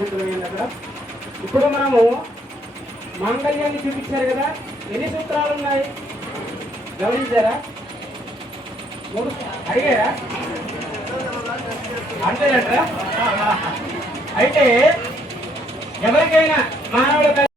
సూత్రం అక్కడ. ఇప్పుడు మనము మాంగళ్యాన్ని చూపించారు కదా, ఎన్ని సూత్రాలు ఉన్నాయి గమనించారా? అడిగారా? అంతేనట్రా? అయితే ఎవరికైనా